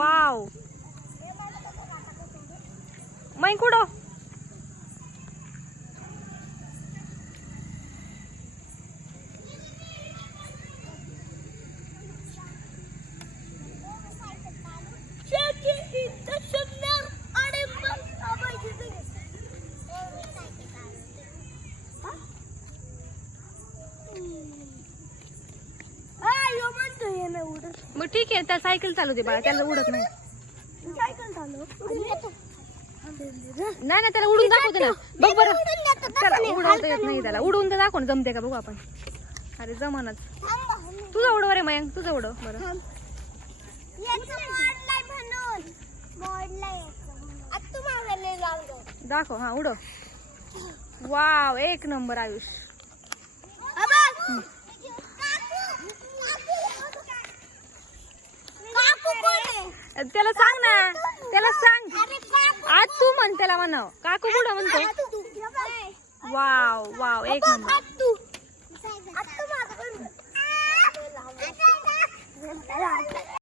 Wow. मैंकुडो मग ठीक आहे त्या सायकल चालू दे बाळा त्याला उडत नाही. नाही ना त्याला उडून दाखवते ना. बघ बरं. त्याला उडवता येत नाही त्याला. उडवून तर दाखव ना, जमते का बघू आपण. अरे जमानच. तुझं उडव रे मयंक. तुझं उडव. बरं. दाखव हा उडव. वाव एक नंबर आयुष त्याला सांग ना. त्याला सांग. आज तू म्हण त्याला म्हणाव. काकू कुठं म्हणतो वाव वाव. एक नंबर.